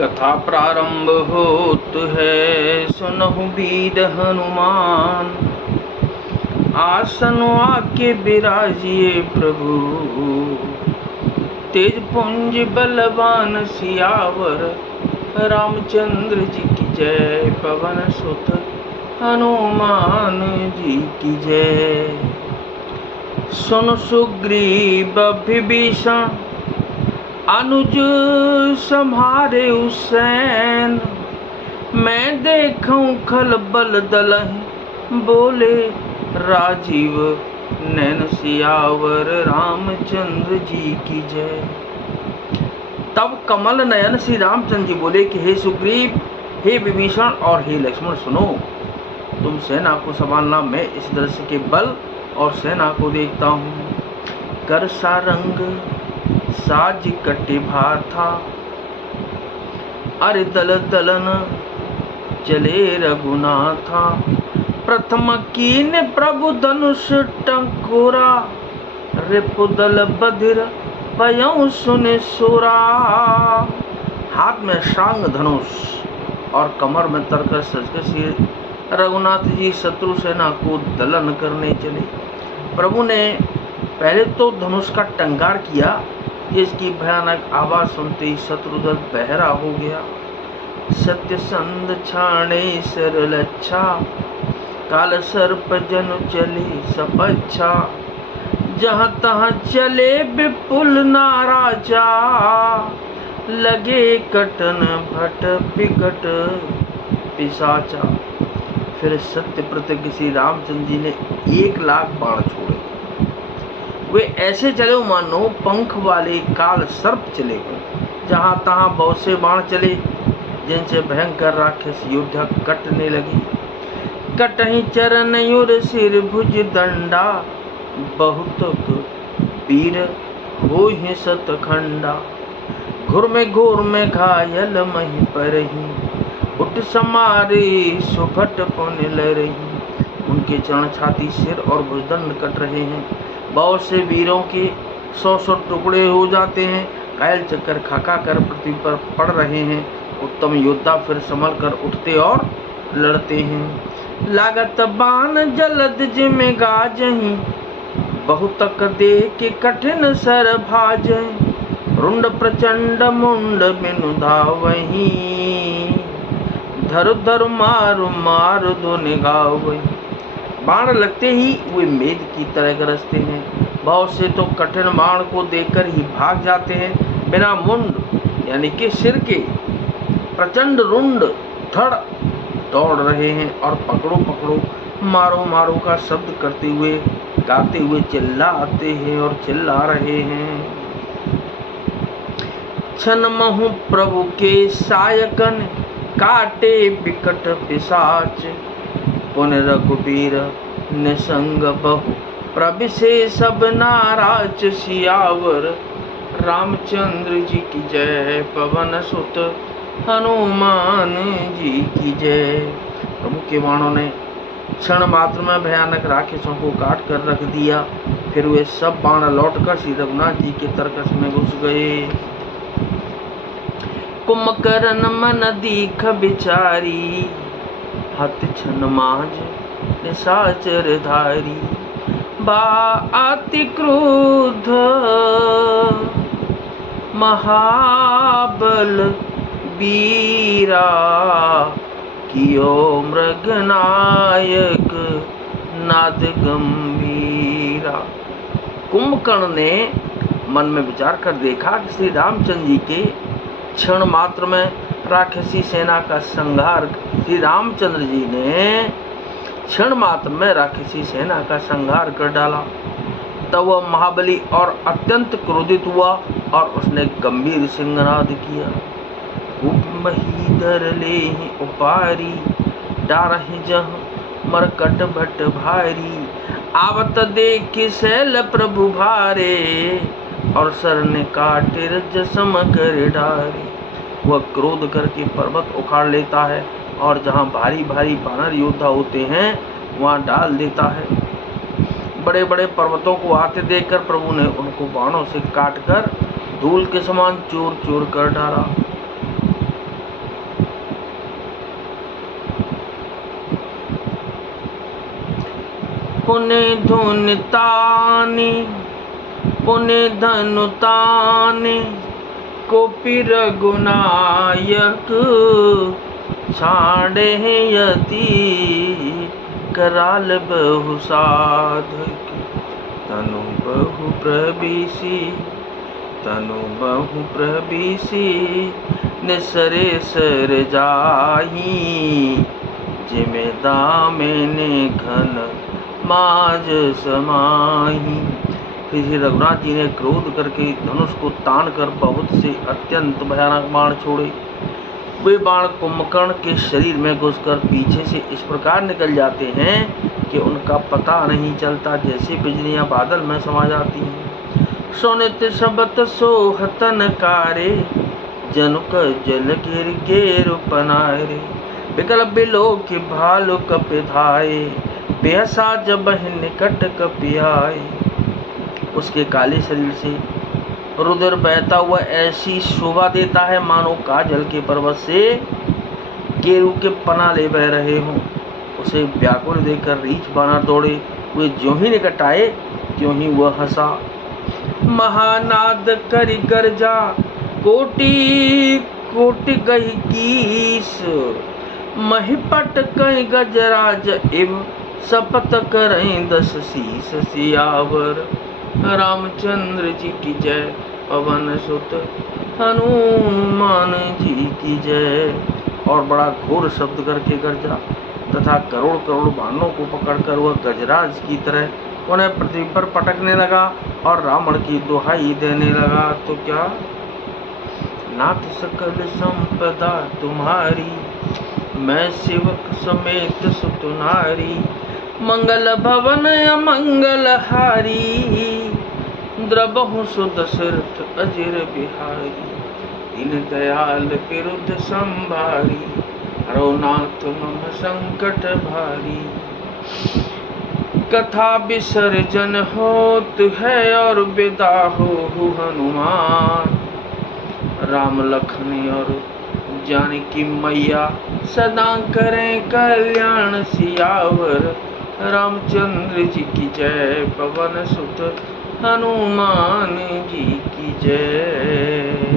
कथा प्रारंभ होत है, सुनहु वीर हनुमान। आसन आके बिराजिए प्रभु, तेज पुंज बलवान सियावर। रामचंद्र जी की जय, पवन सुत हनुमान जी की जय। सुन सुग्रीव विभीषण, अनुज सम्हारे हुसैन। मैं देखूं खलबल दलहि, बोले राजीव नैन सियावर। रामचंद्र जी की जय। तब कमल नयन श्री रामचंद्र जी बोले कि हे सुग्रीव, हे विभीषण और हे लक्ष्मण, सुनो। तुम सेना को संभालना, मैं इस दृश्य के बल और सेना को देखता हूँ। कर सारंग साज कटे भार था, अरे दल दलन चले रघुनाथा। प्रथम कीन प्रभु धनुष टंकोरा, रिपुदल बधिर भयउ सुन सुरा। हाथ में शांग धनुष और कमर में तरकस सजके रघुनाथ जी शत्रु सेना को दलन करने चले। प्रभु ने पहले तो धनुष का टंकार किया, जिसकी भयानक आवाज सुनते ही शत्रुदल बहरा हो गया। सत्य संध छाणे सरल अच्छा, काल सर्प जनु चले सपच्छा। जहाँ तहाँ चले विपुल नाराजा, लगे कटन भट विकट पिशाचा। फिर सत्य प्रतिज्ञ श्री रामचंद्र जी ने 1,00,000 बाण छोड़े। वे ऐसे चले मानो पंख वाले काल सर्प चले गए। जहाँ तहाँ बहुत से बाण चले, जिनसे भयंकर राक्षस योद्धा कटने लगे। कटहि चरण युर सिर भुज दंडा, बहुत वीर होहि शतखंडा। घुर में घायल मही परही, उठ समारे सुभट पुन लरही। उनके चरण छाती सिर और भुजदंड कट रहे हैं। बहुत से वीरों के 100 टुकड़े हो जाते हैं। घायल चक्कर खाका कर पृथ्वी पर पड़ रहे हैं। उत्तम योद्धा फिर संभल कर उठते और लड़ते हैं। लागत बाण जलद जिमें गाजहीं, बहुतक दे के कठिन सर भाजहीं। रुंड प्रचंड मुंड बिनु धावहीं, धर धर मारु मारु दो निगावहीं। बाण लगते ही वे मेघ की तरह गरजते हैं। बहुत से तो कठिन बाण को देखकर ही भाग जाते हैं। बिना मुंड यानी कि सिर के प्रचंड रुंड धड़ दौड़ रहे हैं और पकड़ो पकड़ो मारो मारो का शब्द करते हुए गाते हुए चिल्लाते हैं और चिल्ला रहे हैं। छन महु प्रभु के सायकन, काटे बिकट पिशाच। पुन रघुबीर निसंग बहु, प्रभु से सब नाराज। सियावर रामचंद्र जी की जय, पवन सुत हनुमान जी की जय। प्रभु के बाणों ने क्षण मात्र में भयानक राक्षसों को काट कर रख दिया। फिर वे सब बाण लौटकर श्री रघुनाथ जी के तरकस में घुस गए। कुंभकर्ण मन दीख बिचारी, हत छन माज निशाचर धारी। बा अति क्रोध महाबल वीरा, कियो मृगनायक नाद गंभीरा। कुंभकर्ण ने मन में विचार कर देखा कि श्री रामचंद्र जी के क्षण मात्र में राक्षसी सेना का संहार, श्री रामचंद्र जी ने क्षण मात्र में राक्षसी सेना का संहार कर डाला। तब वह महाबली और अत्यंत क्रोधित हुआ और उसने गंभीर सिंहनाद किया। कुंभ धर ले उपारी, डारहि जह मरकट भट भारी। आवत देख शैल प्रभु भारे, और सर ने काटे रज सम कर डारे। वह क्रोध करके पर्वत उखाड़ लेता है और जहाँ भारी भारी वानर योद्धा होते हैं वहाँ डाल देता है। बड़े बड़े पर्वतों को आते देखकर प्रभु ने उनको बाणों से काटकर धूल के समान चूर चूर कर डाला। पुण्य धुन ताने, पुण्य धनु ताने, कोपि रघुनायक छाड़े यति कराल बहु साधक। तनु बहु प्रबिसी, तनु बहु प्रबिसी, निसरे सर जाही, जिमे दामिने घन माज समाही। फिर श्री रघुनाथ जी ने क्रोध करके धनुष को तान कर बहुत से अत्यंत भयानक बाण छोड़े। वे बाण कुंभकर्ण के शरीर में घुसकर पीछे से इस प्रकार निकल जाते हैं कि उनका पता नहीं चलता, जैसे बिजलियां बादल में समा जाती हैं। सोनित शबत सोहतन कारे, जनुक जल गिर गेर पनारे। विकल बिलो के भालु कपिधाए, बेहसा जब निकट कपियाए। उसके काले शरीर से रुधिर बहता हुआ ऐसी शोभा देता है मानो काजल के पर्वत से केरू के पना ले बह रहे हों। उसे व्याकुल देखकर रीछ बानर दौड़े, वे ज्यों ही निकट आए त्यों ही वह हंसा। महानाद करि गर्जा, कोटि कोटि गही कीस, महिपट कहीं गजराज इव, शपथ करें 10 शीस। सियावर रामचंद्र जी की जय, पवन सुत हनुमान जी की जय। और बड़ा घोर शब्द करके गरजा तथा करोड़ करोड़ बाणों को पकड़कर वह गजराज की तरह उन्हें पृथ्वी पर पटकने लगा और रावण की दुहाई देने लगा। तो क्या, नाथ सकल संपदा तुम्हारी, मैं सेवक समेत सुत नारी। मंगल भवन अमंगल हारी, द्रबहु सुदशरथ अजिर बिहारी। दीन दयाल विरुद्ध संभारी, हरो नाथ मम संकट भारी। कथा विसर्जन होत है और विदा हो हनुमान। राम लखन और जानकी मैया, सदा करें कल्याण। सियावर रामचंद्र जी की जय, पवन सुत हनुमान जी की जय।